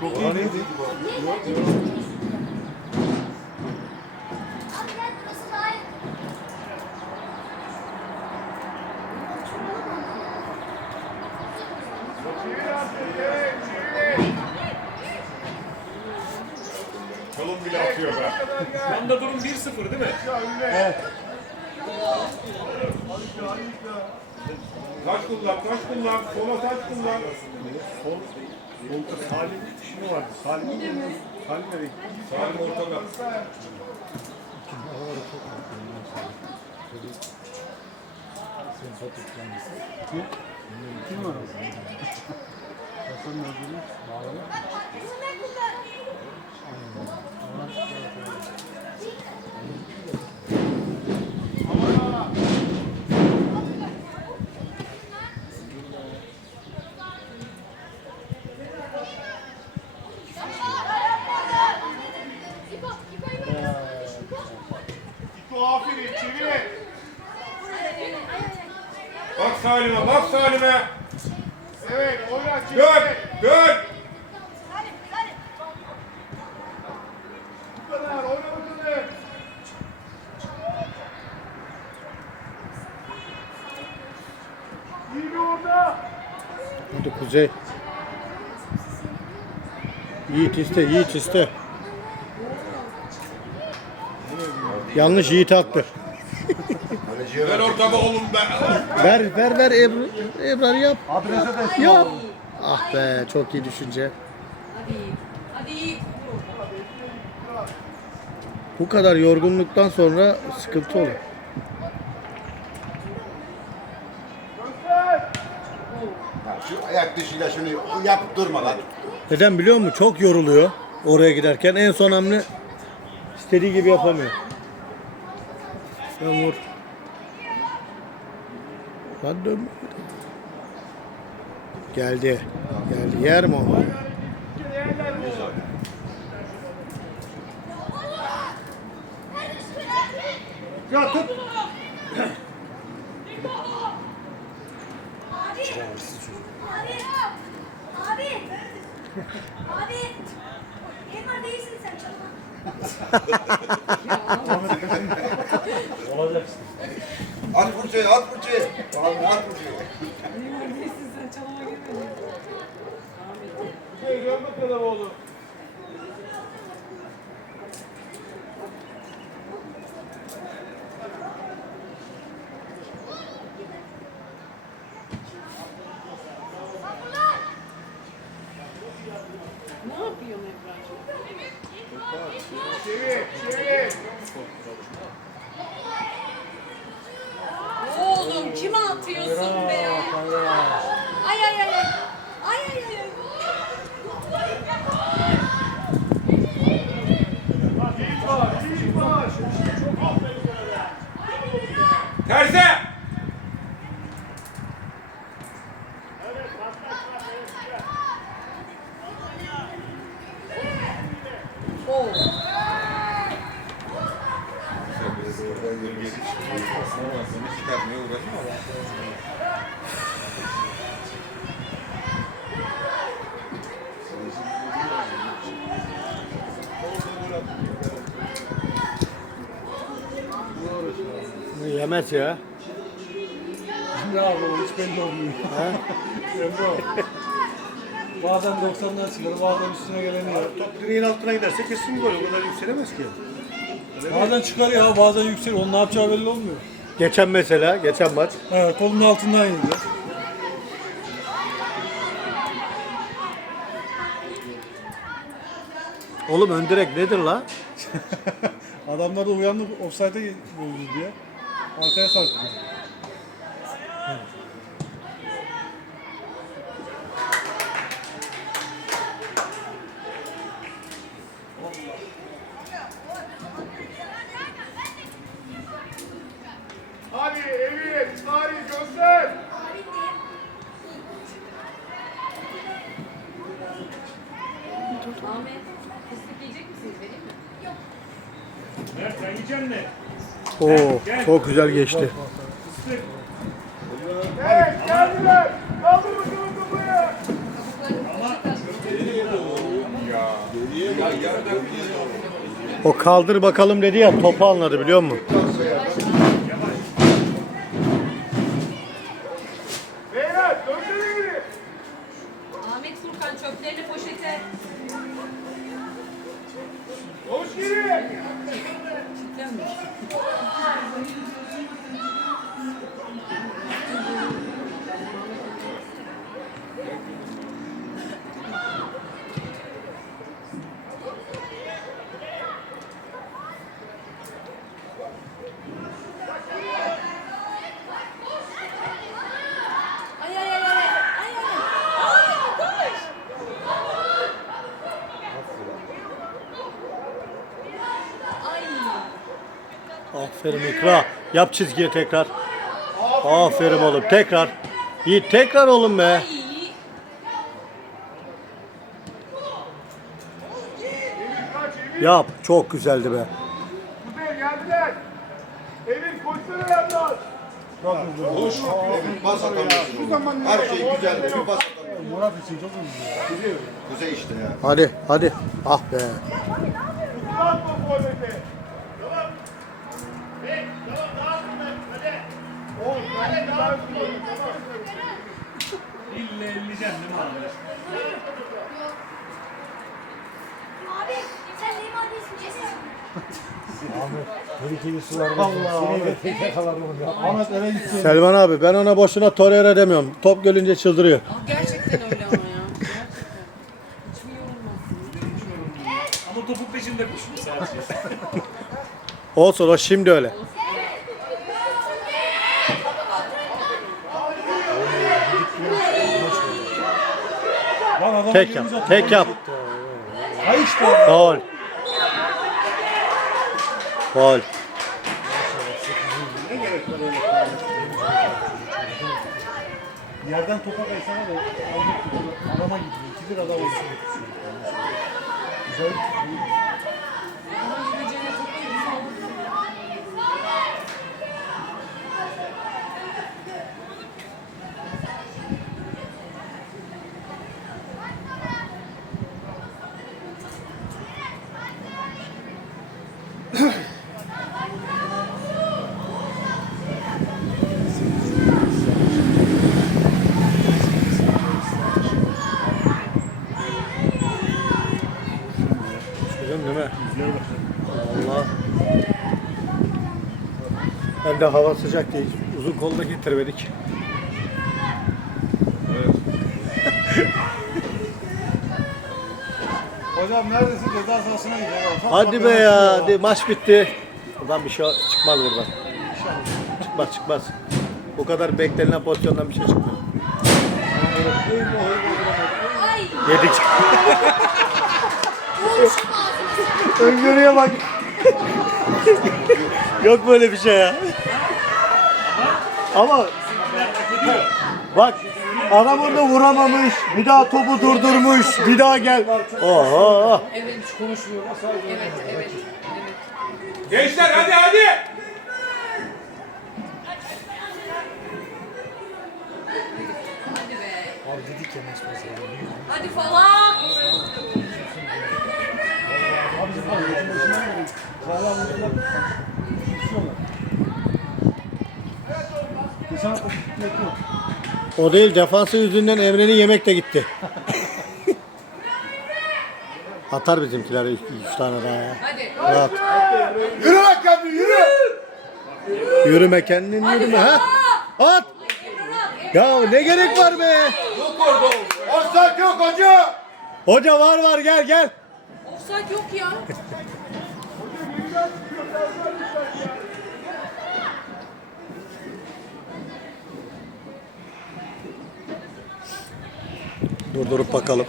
Çok iyi. Çalım bile atıyor be. Şu anda durum 1-0 değil mi? Taş kullan, taş kullan. Sola taş kullan. Sol, solda Salim işini vardı. Salim Salim nereye gitti? Salim ortada. Kim var orada? Hasan Nazır'ın bağlı. İbo, İbo, İbo. İko aferin, çevir. Bak Salim'e, bak Salim'e. Evet, oyna. Dön, dön. Bu kadar, oyna bakalım. İyi orada. Hadi Kuzey. Yiğit iste, Yiğit iste. Yanlış Yiğit attı. Ver ortama oğlum be. Ver, ver, ver Ebru. Ebrar yap. Adrese de Yap. Ah be, çok iyi düşünce. Hadi. Bu kadar yorgunluktan sonra sıkıntı olur. Şu ayak dışıyla şunu yap durma lan. Neden biliyor musun? Çok yoruluyor oraya giderken. En son hamle istediği gibi yapamıyor. Sen vur. Lan dön. Geldi. Geldi. Yer mi onu? Ya tut. Abi. Abi. Abi. Emar değilsin sen çalma. At fırçayı at fırçayı. Abi at fırçayı. Neredesin sen çalıma girmedin. Şey, dön bakalım oğlum. Ne yapıyorsun Emrah'cığım? Çevir, çevir. Oğlum kime atıyorsun be? Ay ay ay ay. Ay ay ay ay. Yiğit var, Yiğit var. Terse. Oo. Yemez ya. Bravo hiç belli olmuyor. Emre. Bazen 90'dan çıkar, bazen üstüne geleni ya. Top direğin altına giderse kesin gol. O kadar yükselemez ki. Bazen çıkar ya, bazen yükseliyor. Onun ne yapacağı belli olmuyor. Geçen mesela, geçen maç. Evet, kolunun altından yedi. Oğlum ön direk nedir la? Adamlar da uyandı, offside'e bozuldu diye. Arkaya sarktı. Hadi evet, Salih göster. Ahmet. Fıstık yiyecek misiniz? Vereyim mi? Mert sen yiyeceksin ne? Oo, çok güzel geçti. Evet, geldiler. Kaldır bakalım Beşiktaş. O kaldır bakalım dedi ya topu anladı biliyor musun? Aferin İkra. Yap çizgiye tekrar. Aferin oğlum tekrar. İyi tekrar oğlum be. Yap. Çok güzeldi be. Boş. Evet, pas atamıyorsun. Her şey güzel. Bir pas atamıyorsun. Murat için çok üzüldüm. Kuzey işte ya. Hadi hadi. Ah be. Uzatma forvete. İlle değil mi abi? Abi sen Neymar değilsin Cesim. Ahmet eve gitsin. Selman abi ben ona boşuna Torreira demiyorum. Top görünce çıldırıyor. Gerçekten öyle ama ya. Gerçekten. Hiç mi yorulmaz? Ama topun peşinde koşuyor sadece. Olsun o şimdi öyle. Lan adama Tek yap. Tek yap. Hay işte. Faul. Faul. Yerden topa kaysana da aldık. Adama gidiyor. İkidir adam olsun. Güzel. Değil mi? Allah. Ben de hava sıcak değil. Uzun kolda getirmedik. Hocam neredesin? Ceza sahasına gidiyor. Hadi be ya. Hadi maç bitti. Buradan bir şey çıkmaz buradan. Çıkmaz çıkmaz. Bu kadar beklenilen pozisyondan bir şey çıkmıyor. Ay. Yedik. Öngörüye bak. Yok böyle bir şey ya. Ama bak adam orada vuramamış. Bir daha topu durdurmuş. Bir daha gel. Oho. Evet. Evet, evet, evet. Gençler hadi. Hadi be. Abi dedik ya Hadi falan. Sağlam vurdular. Düşüyorlar. Gitmek yok. O değil defansı yüzünden Emre'nin yemek de gitti. Atar bizimkiler 3 tane daha ya. Hadi. Rahat. Yürü lan kendi yürü. Yürüme kendin yürüme ha. At. Ya ne gerek var be? Offside yok hoca. Hoca var var gel gel. Offside yok ya. Durdurup bakalım.